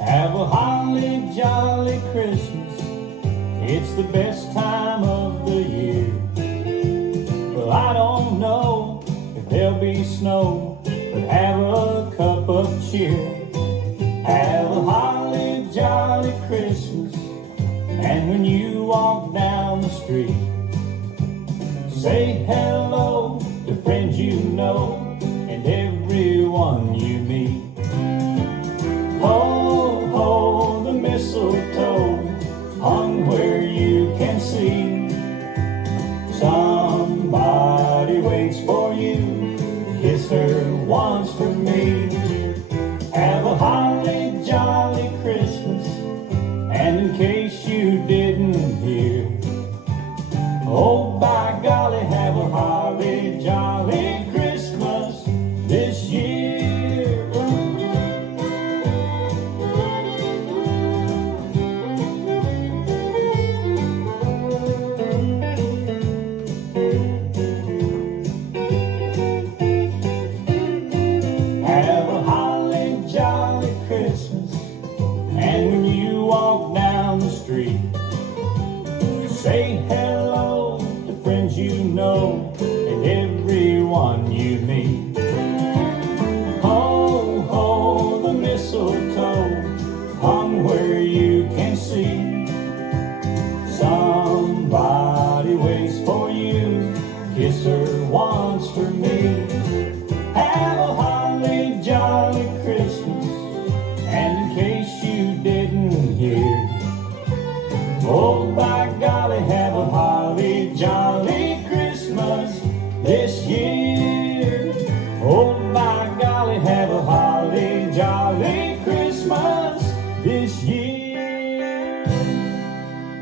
Have a holly jolly Christmas. It's the best time of the year. Well, I don't know if there'll be snow, but have a cup of cheer. Have a holly jolly Christmas. And when you walk down the street, say hello to friends you know and everyone you meet. Ho, ho, the mistletoe hung where you can see. Somebody waits for you, kiss her once for me. Have a holly jolly Christmas, and in case you didn't hear, oh by golly, have a holly jolly Christmas this year. Have a holly jolly Christmas, and when you walk down the street, say hello to friends you know and everyone you meet. Ho, ho, the mistletoe hung where you can see. Somebody waits for you, kiss her once for me. Have a holly jolly Christmas, and in case you didn't hear, oh by golly, have a holly jolly Christmas this year. Oh by golly, have a holly jolly Christmas this year.